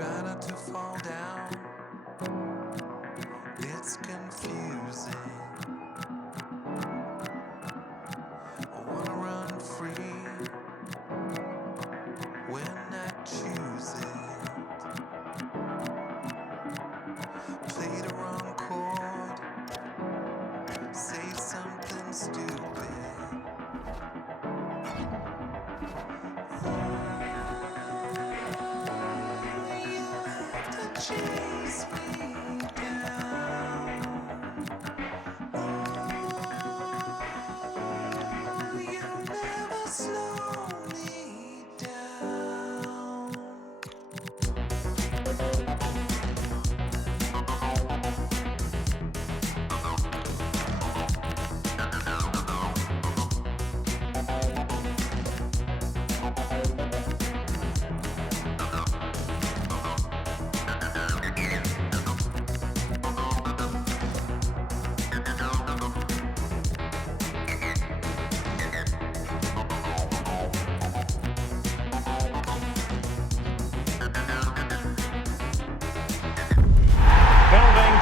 Try not to fall down. It's confusing. I wanna run free when I choose it. Play the wrong chord. Say something stupid. Chase me down. Oh, you'll never slow me down.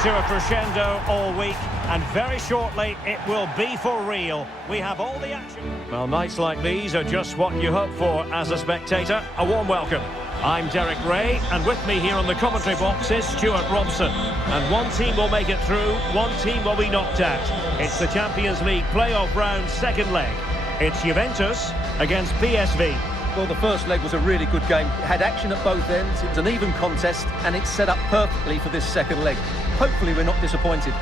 To a crescendo all week, and very shortly it will be for real. We have all the action. Well, nights like these are just what you hope for as a spectator. A warm welcome. I'm Derek Ray, and with me here on the commentary box is Stuart Robson. And one team will make it through, one team will be knocked out. It's the Champions League playoff round second leg. It's Juventus against PSV. Well, the first leg was a really good game. It had action at both ends, it was an even contest, and it's set up perfectly for this second leg. Hopefully we're not disappointed.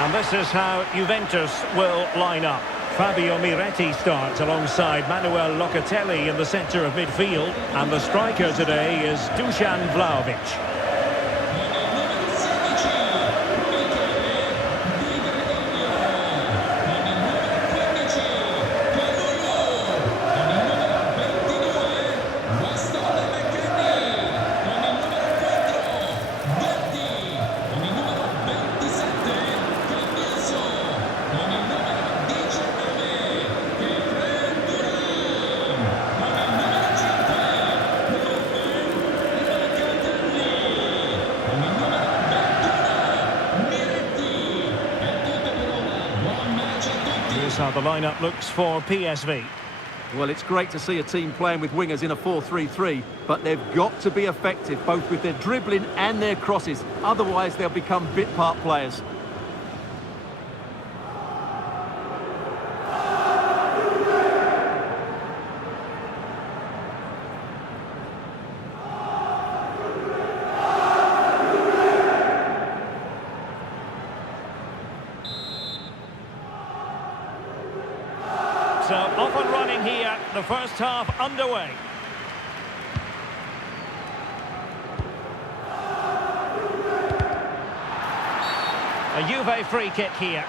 And this is how Juventus will line up. Fabio Miretti starts alongside Manuel Locatelli in the centre of midfield. And the striker today is Dusan Vlahovic. Here's how the lineup looks for PSV. Well, it's great to see a team playing with wingers in a 4-3-3, but they've got to be effective, both with their dribbling and their crosses. Otherwise, they'll become bit-part players. So off and running here, the first half underway. A Juve free kick here.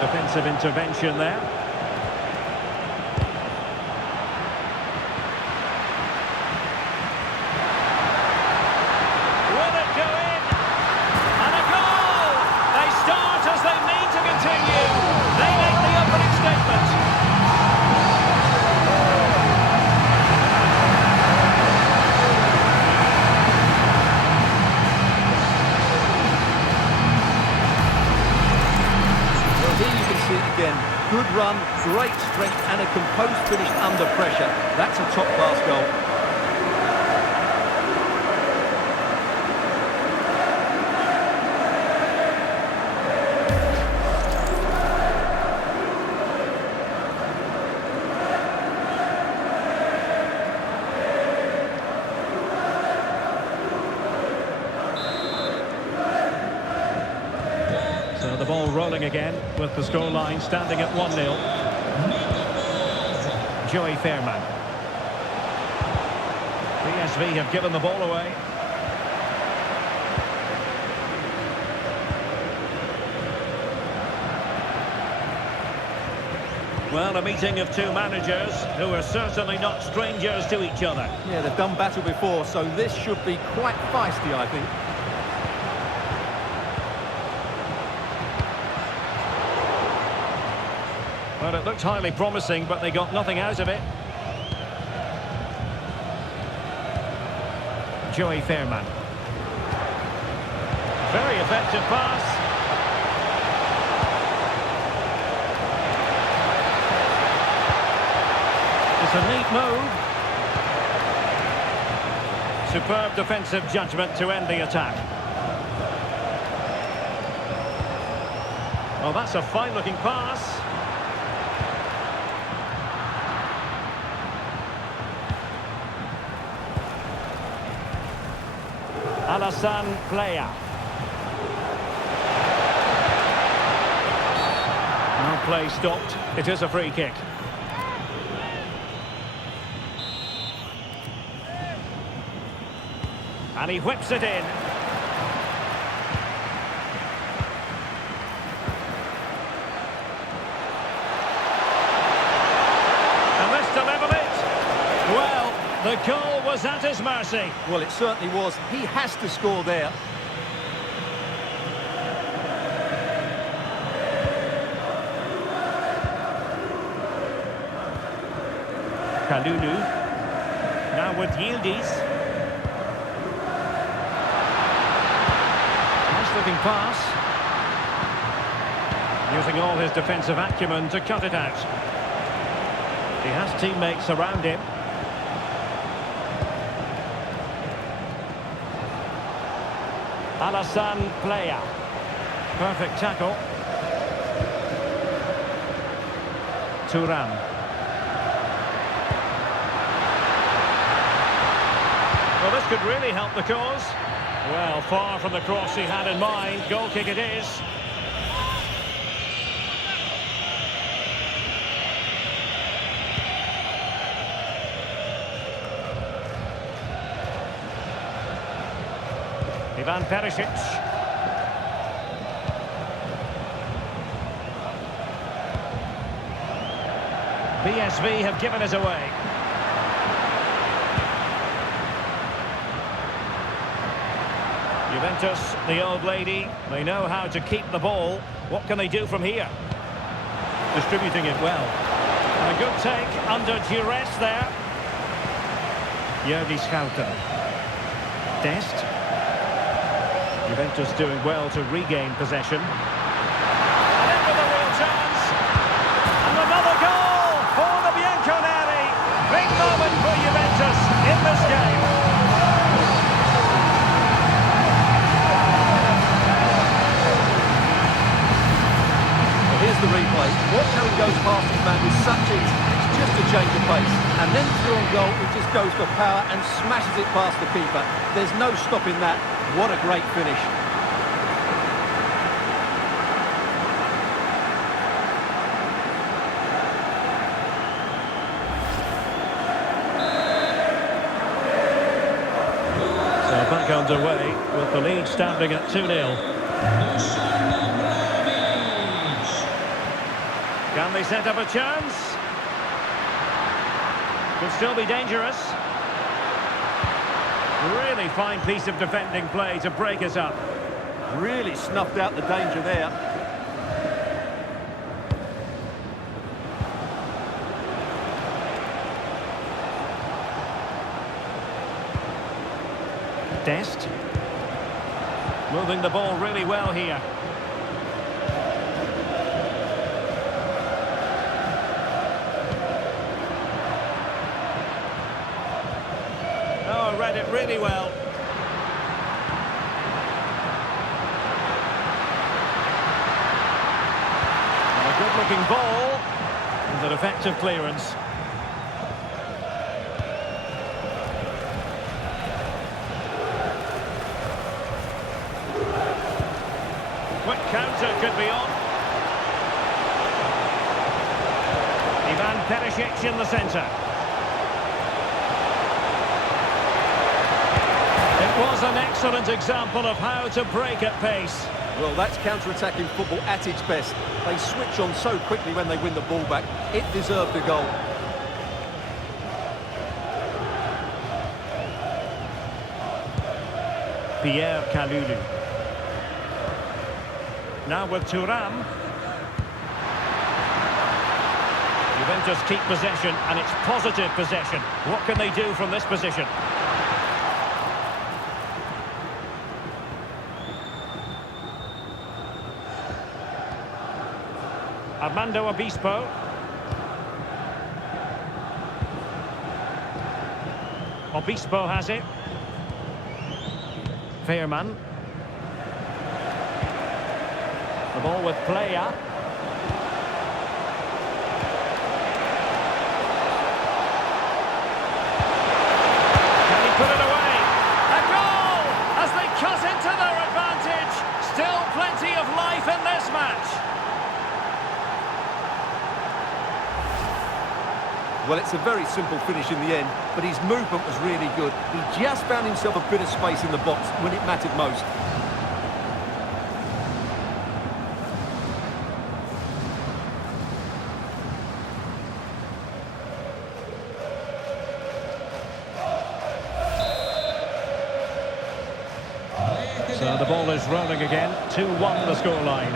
Defensive intervention there. Again, good run, great strength and a composed finish under pressure. That's a top-class goal. ball rolling again with the scoreline standing at 1-0. Joey Fairman. PSV have given the ball away. Well, a meeting of two managers who are certainly not strangers to each other. Yeah, they've done battle before, so this should be quite feisty, I think. Well, it looked highly promising, but they got nothing out of it. Joey Fairman. Very effective pass. It's a neat move. Superb defensive judgment to end the attack. Well, that's a fine-looking pass. Alassane Plea. Now play stopped. It is a free kick. And he whips it in. And this to level it. Well, the goal was at his mercy. Well, it certainly was. He has to score there. Kalulu. Now with Yildiz. Looking pass. Using all his defensive acumen to cut it out. He has teammates around him. Alassane Plea. Perfect tackle. Turan. Well, this could really help the cause. Well, far from the cross he had in mind. Goal kick it is. Ivan Perisic. PSV have given us away. Juventus, the old lady, they know how to keep the ball. What can they do from here? Distributing it well. And a good take under duress there. Jordi Schouten. Dest. Juventus doing well to regain possession. And in with a real chance. And another goal for the Bianconeri. Big moment for Juventus in this game. Here's the replay. Watch how he goes past his man with such ease. It's just a change of pace. And then through on goal, he just goes for power and smashes it past the keeper. There's no stopping that. What a great finish. So back underway with the lead standing at 2-0. Can they set up a chance? Could still be dangerous. Really fine piece of defending play to break us up. Really snuffed out the danger there. Dest. Moving the ball really well here. Oh, read it really well. A good-looking ball and an effective clearance. quick counter could be on. Ivan Perisic in the centre. It was an excellent example of how to break at pace. Well, that's counter-attacking football at its best. They switch on so quickly when they win the ball back. It deserved a goal. Pierre Kalulu. Now with Thuram. Juventus keep possession, and it's positive possession. What can they do from this position? Armando Obispo. Obispo has it. Veerman. The ball with Playa. Can he put it away? A goal! As they cut into their advantage. Still plenty of life in this match. Well, it's a very simple finish in the end, but his movement was really good. He just found himself a bit of space in the box when it mattered most. So the ball is rolling again. 2-1 the scoreline.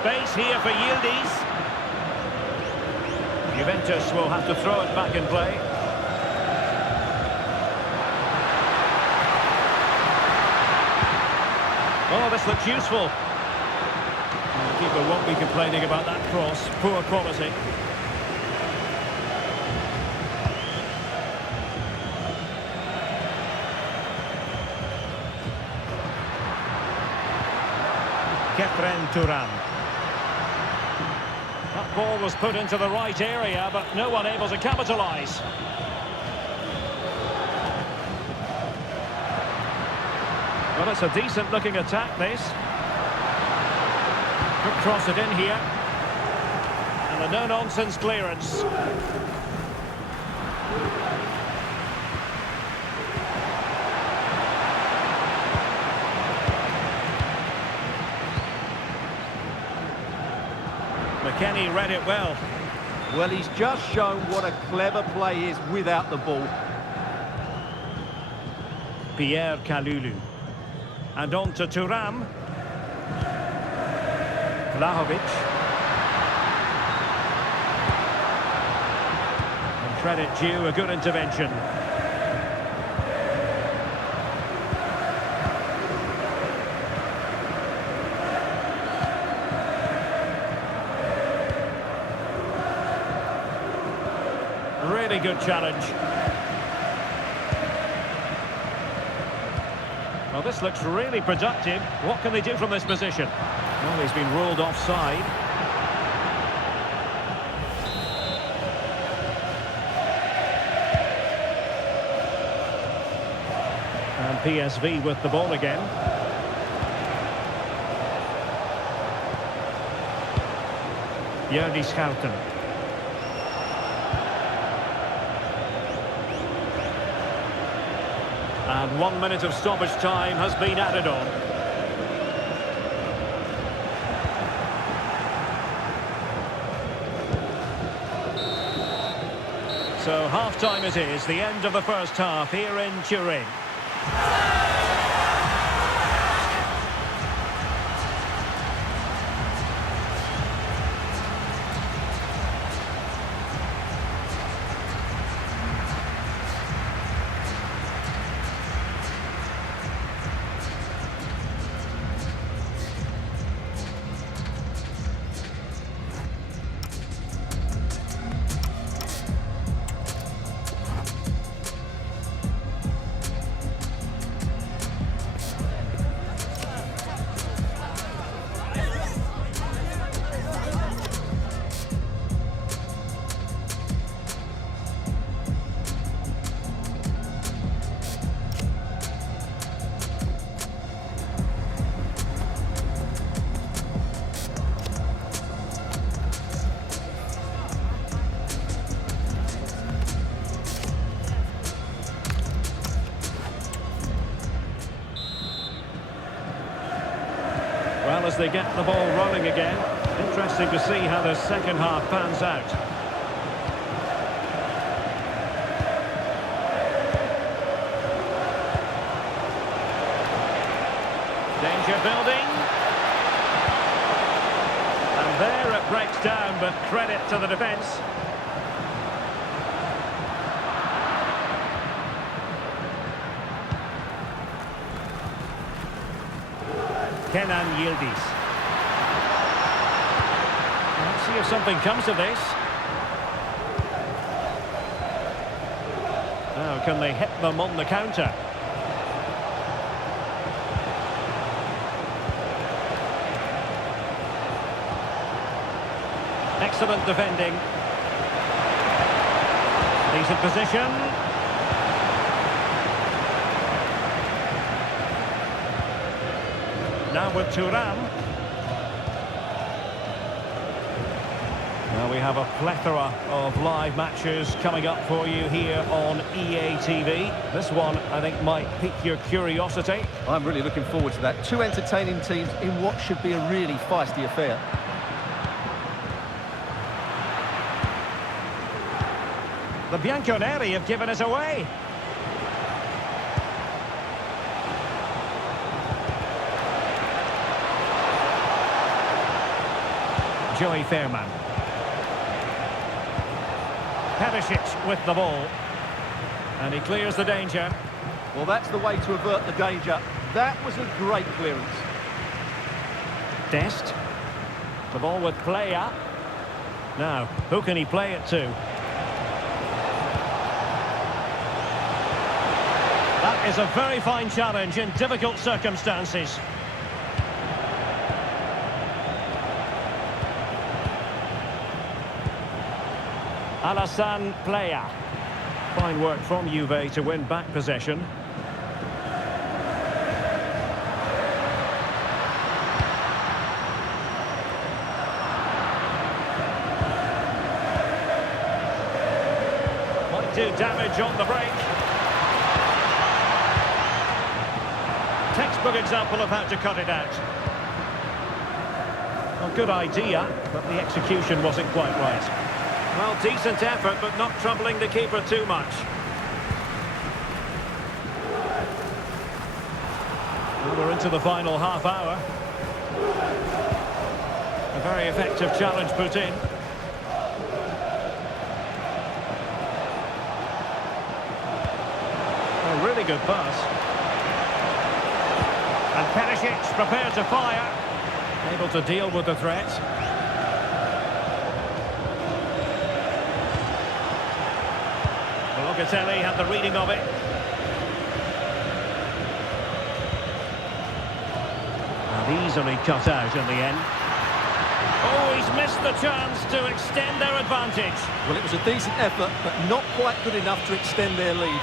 Space here for Yildiz. Juventus will have to throw it back in play. Oh, this looks useful. The keeper won't be complaining about that cross. Poor quality. Kefren Thuram. That ball was put into the right area, but no one able to capitalise. Well, it's a decent-looking attack, this. Could cross it in here. And a no-nonsense clearance. McKennie read it well. Well, he's just shown what a clever play is without the ball. Pierre Kalulu. And on to Thuram. Vlahovic. And credit due, a good intervention. Really good challenge. Well, this looks really productive. What can they do from this position? Well, he's been ruled offside. And PSV with the ball again. Jordi Schouten. And 1 minute of stoppage time has been added on. So half-time it is, the end of the first half here in Turin. as they get the ball rolling again. Interesting to see how the second half pans out. Danger building. And there it breaks down, but credit to the defence. Kenan Yildiz. Let's see if something comes of this. Now, can they hit them on the counter? Excellent defending. Decent position. Now with Thuram. Now we have a plethora of live matches coming up for you here on EA TV. This one, I think, might pique your curiosity. I'm really looking forward to that. Two entertaining teams in what should be a really feisty affair. The Bianconeri have given us away. Joey Fairman. Perisic with the ball. And he clears the danger. Well, that's the way to avert the danger. That was a great clearance. Dest. The ball with Playa. Now, who can he play it to? That is a very fine challenge in difficult circumstances. Alassane Playa. Fine work from Juve to win back possession. Might do damage on the break. Textbook example of how to cut it out. Well, good idea, but the execution wasn't quite right. Well, decent effort, but not troubling the keeper too much. Well, we're into the final half hour. A very effective challenge put in. A really good pass. And Perisic prepared to fire. Able to deal with the threat. Locatelli had the reading of it. And easily cut out in the end. Oh, he's missed the chance to extend their advantage. Well, it was a decent effort, but not quite good enough to extend their lead.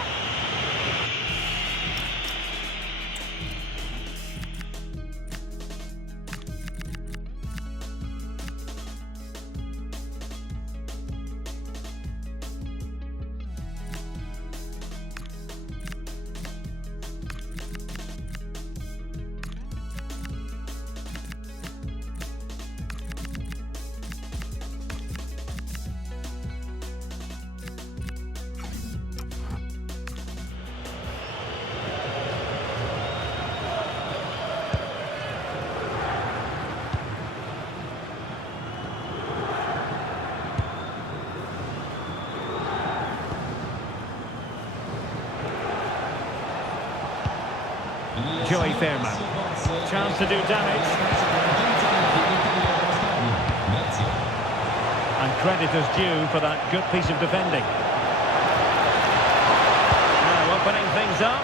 Joey Fairman. Chance to do damage. And credit is due for that good piece of defending. Now opening things up.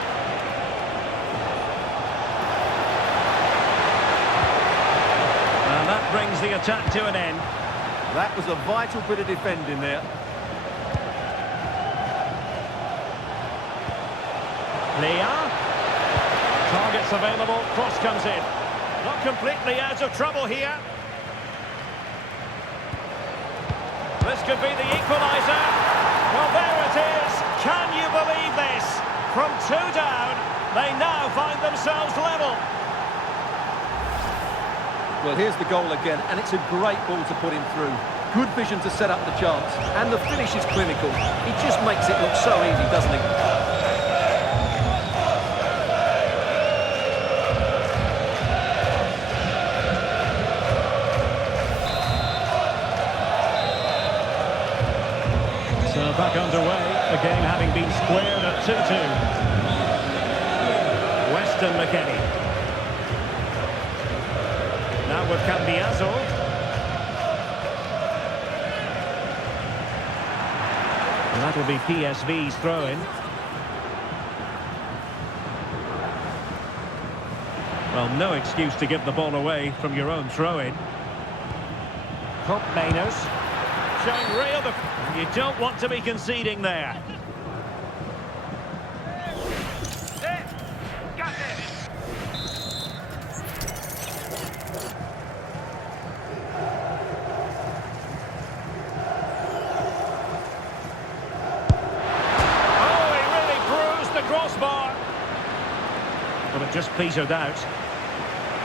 And that brings the attack to an end. That was a vital bit of defending there. Leah. Targets available, cross comes in. Not completely out of trouble here. This could be the equaliser. Well, there it is. Can you believe this? From 2 down, they now find themselves level. Well, here's the goal again, and it's a great ball to put him through. Good vision to set up the chance, and the finish is clinical. He just makes it look so easy, doesn't he? So back underway, the game having been squared at 2-2. Weston McKennie. Now with Cambiaso. And that will be PSV's throw-in. Well, no excuse to give the ball away from your own throw-in. Hope Mainers. Showing real... You don't want to be conceding there. But it just petered out.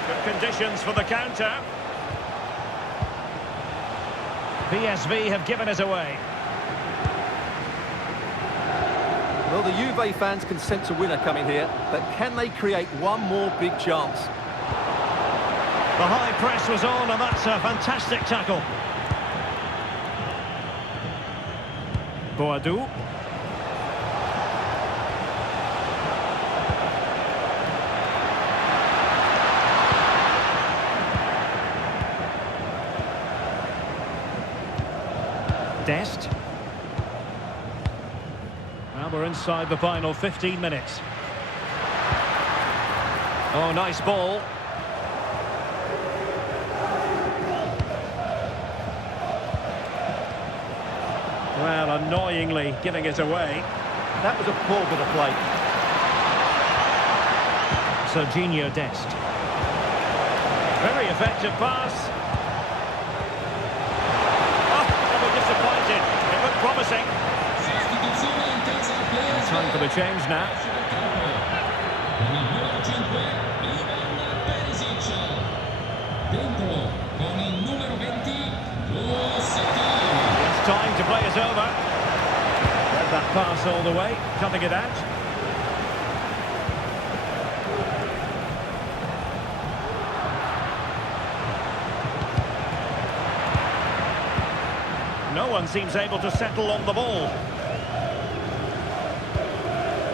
Good conditions for the counter. PSV have given it away. Well, the Juve fans can sense a winner coming here, but can they create one more big chance? The high press was on, and that's a fantastic tackle. Boadou. Dest. Well, we're inside the final 15 minutes. Oh, nice ball. Well, annoyingly giving it away. That was a poor bit of play. Serginho Dest. Very effective pass. Disappointed. It looked promising. Time for the change now. It's time to play it over. Let that pass all the way, cutting it out. No one seems able to settle on the ball.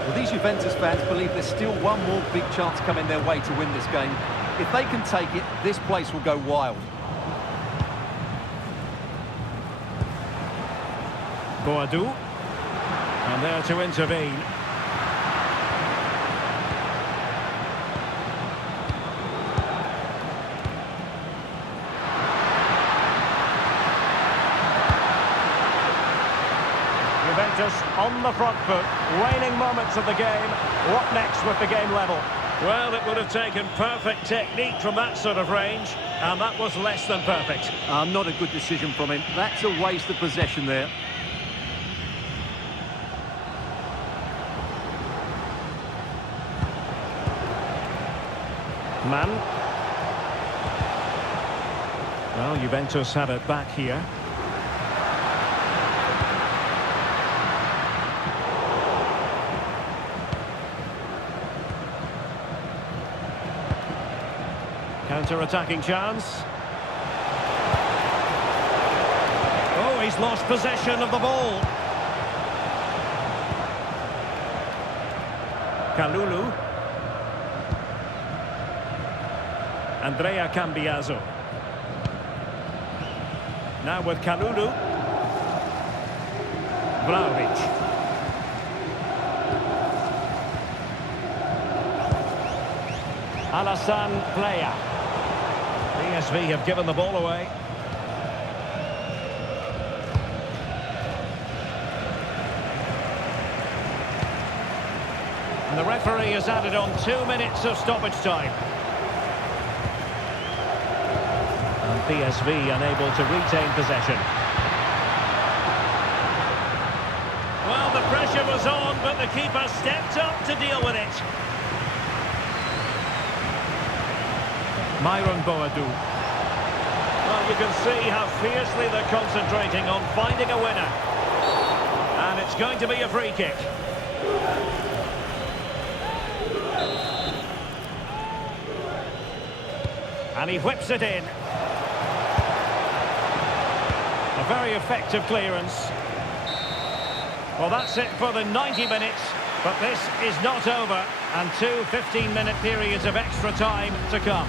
Well, these Juventus fans believe there's still one more big chance coming their way to win this game. If they can take it, this place will go wild. Boadou. And there to intervene. Juventus on the front foot, waning moments of the game. What next with the game level? Well, it would have taken perfect technique from that sort of range, and that was less than perfect. Not a good decision from him. That's a waste of possession there. Man. Well, Juventus have it back here. Counter-attacking chance. Oh, he's lost possession of the ball. Kalulu. Andrea Cambiaso. Now with Kalulu. Vlahovic. Alassane Plea. PSV have given the ball away. And the referee has added on 2 minutes of stoppage time. And PSV unable to retain possession. Well, the pressure was on, but the keeper stepped up to deal with it. Myron Boadou. Well, you can see how fiercely they're concentrating on finding a winner. And it's going to be a free kick. And he whips it in. A very effective clearance. Well, that's it for the 90 minutes. But this is not over. And two 15-minute periods of extra time to come.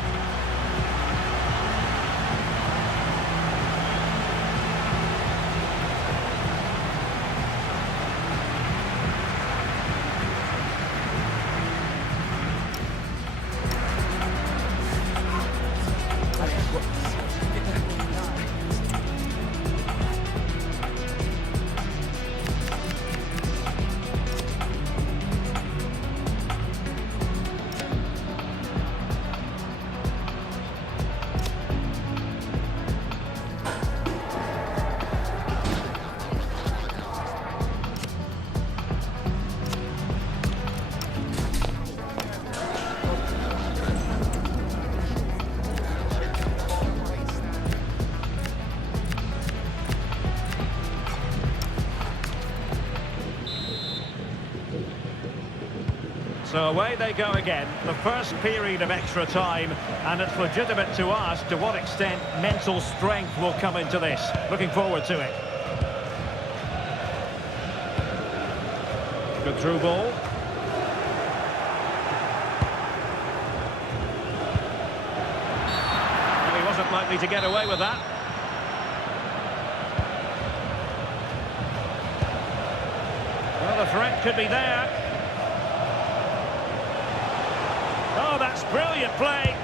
So away they go again, the first period of extra time, and it's legitimate to ask to what extent mental strength will come into this. Looking forward to it. Good through ball. Well, he wasn't likely to get away with that. Well, the threat could be there. Oh, that's brilliant play.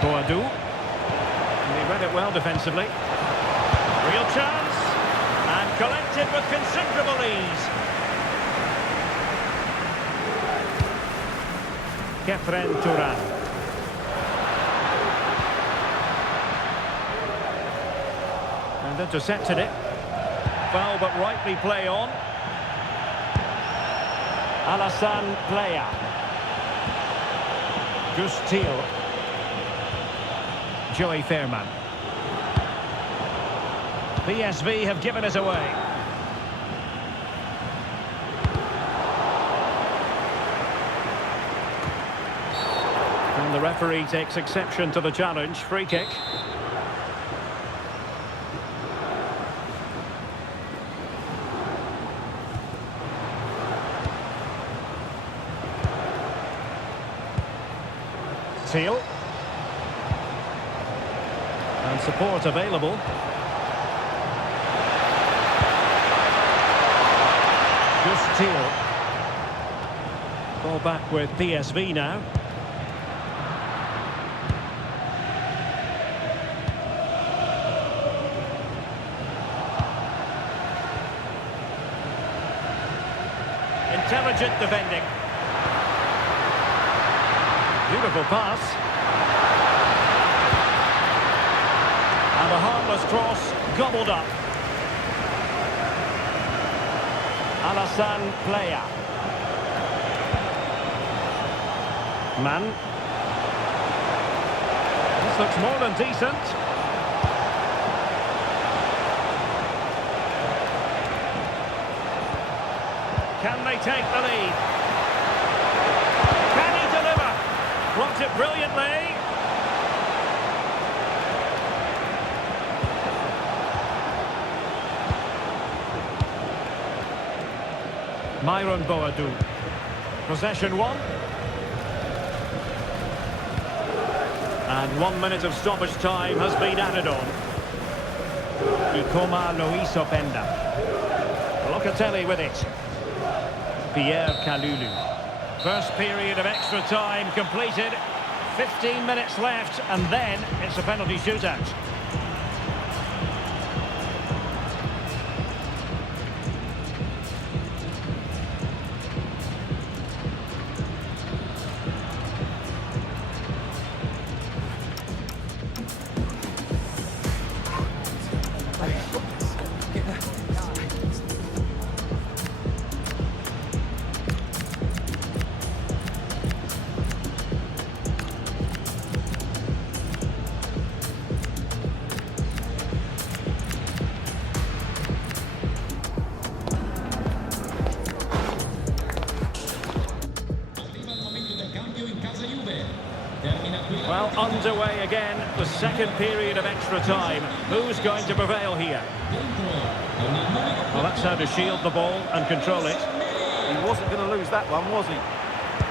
Boadu. And he read it well defensively. Real chance. And collected with considerable ease. Kefren Turan. And intercepted it. Foul but rightly play on. Alassane Playa. Gustil. Joey Fairman. PSV have given us away. And the referee takes exception to the challenge. Free kick. Seal. And support available. Gustil. Ball back with PSV now. Intelligent defending. Beautiful pass. And a harmless cross gobbled up. Alassane Playa. Man. This looks more than decent. Can they take the lead? Can he deliver? Blocked it brilliantly. Myron Boadu. Possession one. And 1 minute of stoppage time has been added on. Ikoma Loiso Penda. Locatelli with it. Pierre Kalulu. First period of extra time completed. 15 minutes left, and then it's a penalty shootout. underway again, the second period of extra time. Who's going to prevail here? Well, that's how to shield the ball and control it. He wasn't going to lose that one, was he?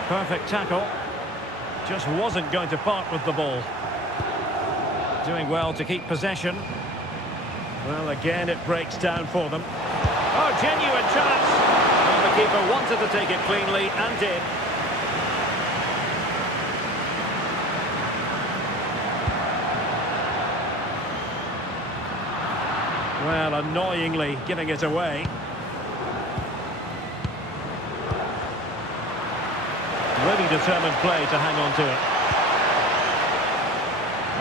Perfect tackle. Just wasn't going to part with the ball. Doing well to keep possession. Well, again, it breaks down for them. Oh, genuine chance. Well, the keeper wanted to take it cleanly and did. Well, annoyingly giving it away. Really determined play to hang on to it.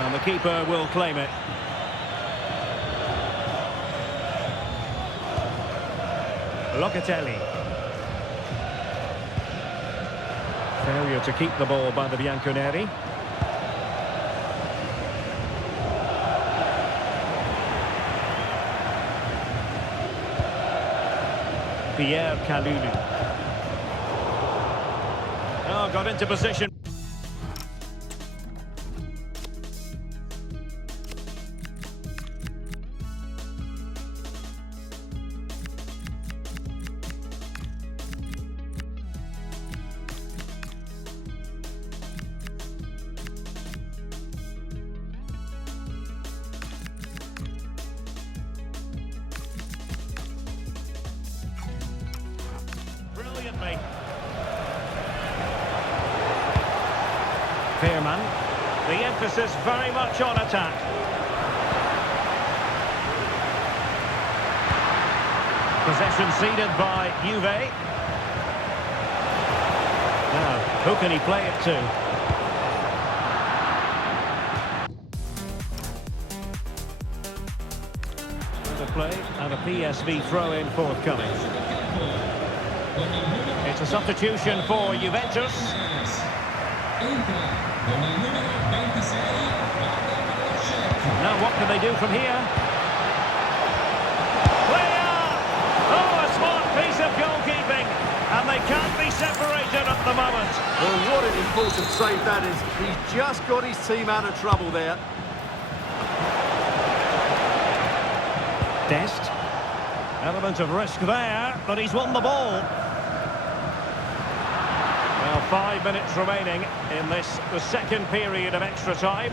And the keeper will claim it. Locatelli. Failure to keep the ball by the Bianconeri. Pierre Kalulu. Oh, got into position. Brilliantly. Veerman. The emphasis very much on attack. Possession ceded by Juve. Now, who can he play it to? The play and a PSV throw-in forthcoming. It's a substitution for Juventus. Now what can they do from here? Clear! Oh, a smart piece of goalkeeping. And they can't be separated at the moment. Well, what an important save that is. He's just got his team out of trouble there. Dest. Element of risk there, but he's won the ball. Well, 5 minutes remaining in this, the second period of extra time.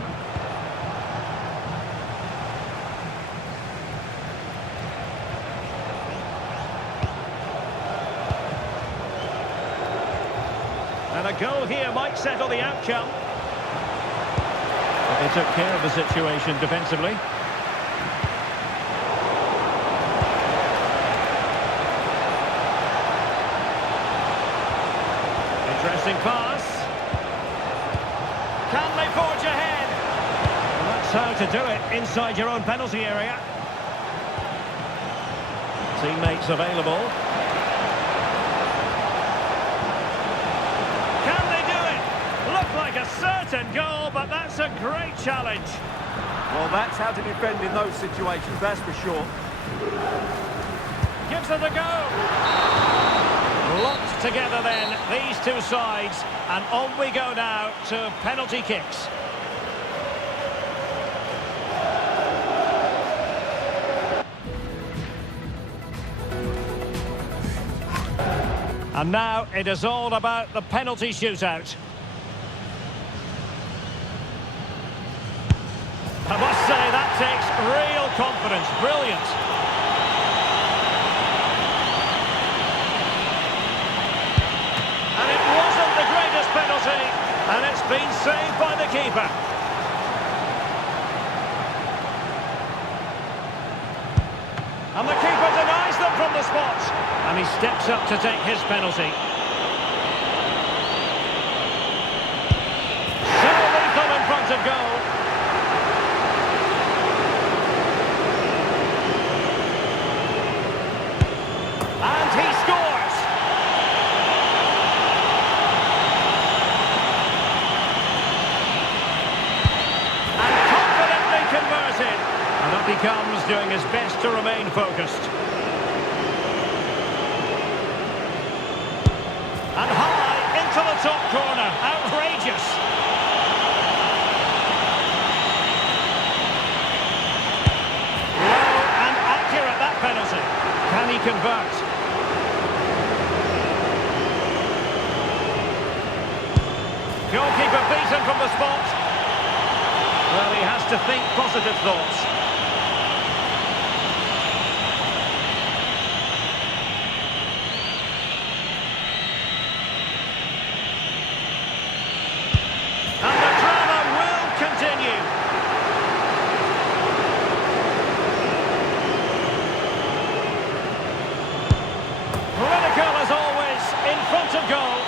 And a goal here might settle the outcome. But they took care of the situation defensively. Interesting pass. Can they forge ahead? Well, that's how to do it inside your own penalty area. Teammates available. Can they do it? Looked like a certain goal, but that's a great challenge. Well, that's how to defend in those situations, that's for sure. Gives it a go. Locked together then, these two sides, and on we go now to penalty kicks. And now it is all about the penalty shootout. I must say that takes real confidence, brilliant. Penalty, and it's been saved by the keeper. And the keeper denies them from the spot, and he steps up to take his penalty. So lethal in front of goal. And he scores. He comes doing his best to remain focused. And high into the top corner. Outrageous. about. Goalkeeper beaten from the spot. Well, he has to think positive thoughts. And the drama will continue. Critical as always, in front of goal.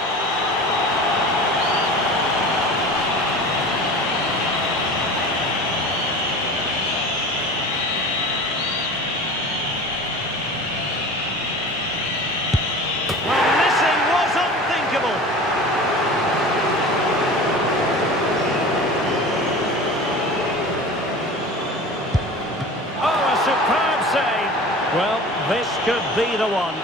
Well, missing was unthinkable. Oh, a superb save. Well, this could be the one.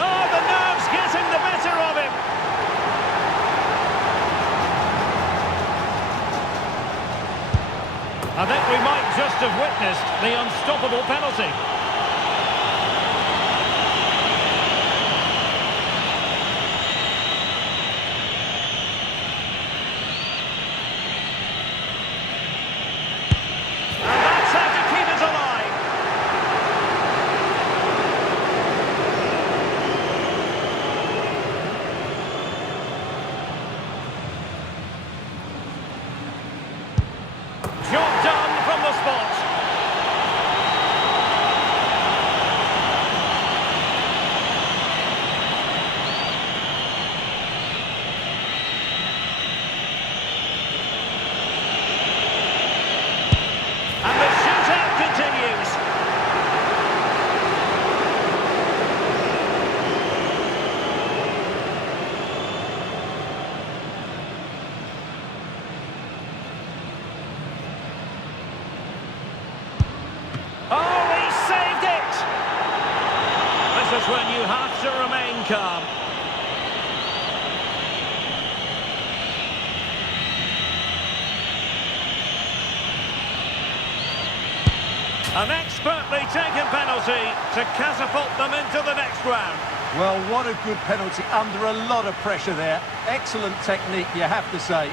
Oh, the nerves getting the better of him. I think we might just have witnessed the unstoppable penalty. And that's how to keep it alive. Job done from the spot. And the shootout continues. Oh, he saved it! This is when you have to remain calm. An expertly taken penalty to catapult them into the next round. Well, what a good penalty under a lot of pressure there. Excellent technique, you have to say.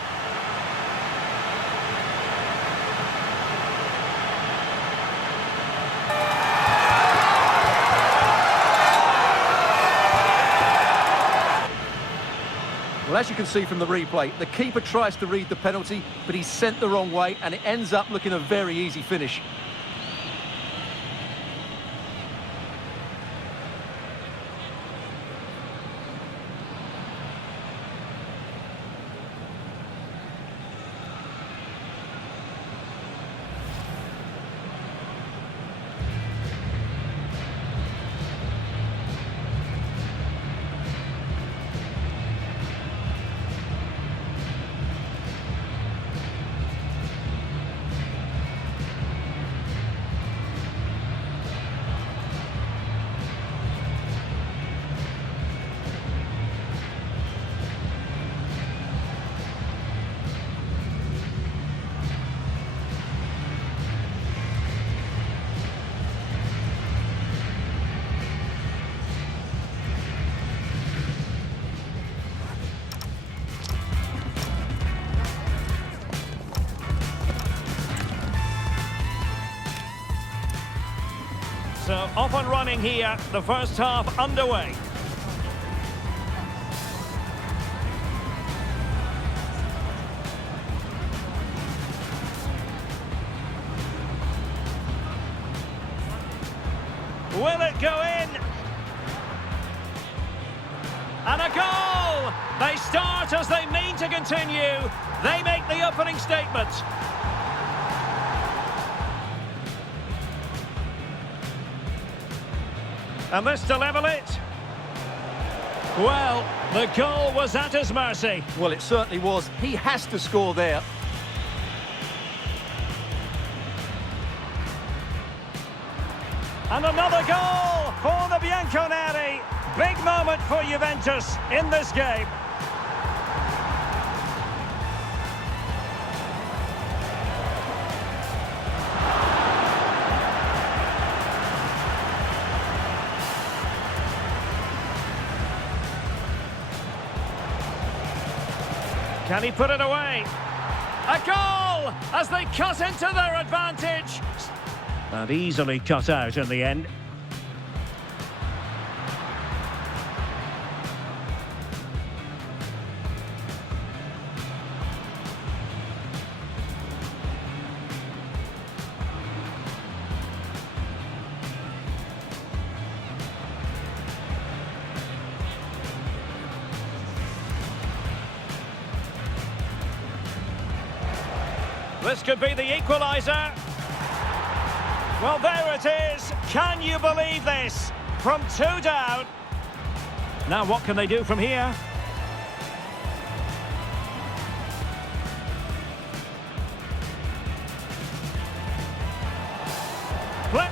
Well, as you can see from the replay, the keeper tries to read the penalty, but he's sent the wrong way, and it ends up looking a very easy finish. So off and running here, the first half underway. Will it go in? And a goal! They start as they mean to continue. They make the opening statement. And this to level it. Well, the goal was at his mercy. Well, it certainly was. He has to score there. And another goal for the Bianconeri. Big moment for Juventus in this game. Can he put it away? A goal as they cut into their advantage. And easily cut out in the end. This could be the equaliser. Well, there it is. Can you believe this? From 2 down. Now what can they do from here? Flip.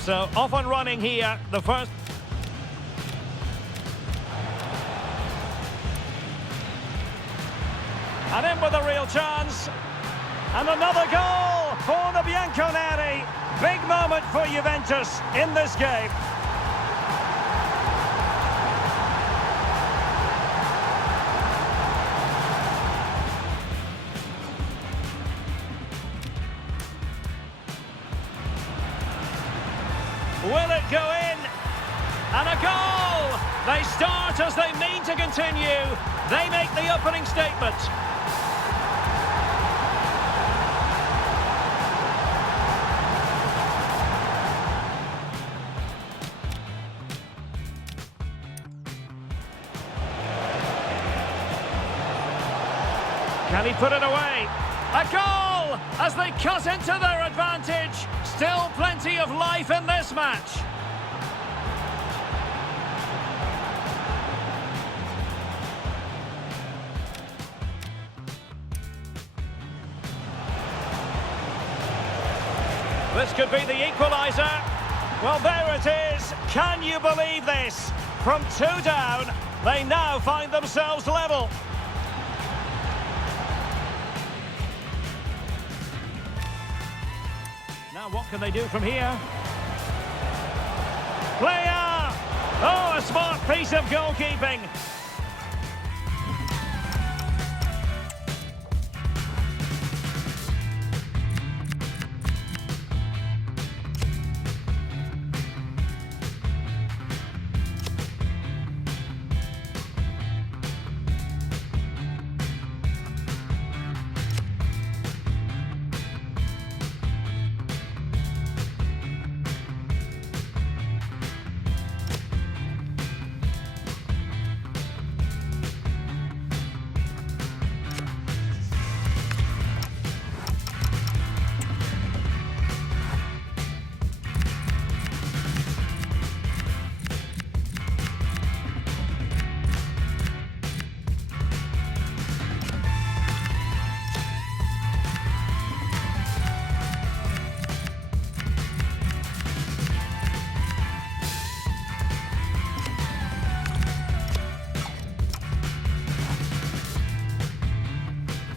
So off and running here, the first. And in with a real chance. And another goal for the Bianconeri. Big moment for Juventus in this game. Will it go in? And a goal! They start as they mean to continue. They make the opening statement. Can he put it away? A goal! As they cut into their advantage. Still plenty of life in this match. This could be the equaliser. Well, there it is. Can you believe this? From 2 down, they now find themselves level. Now what can they do from here? Player! Oh, a smart piece of goalkeeping.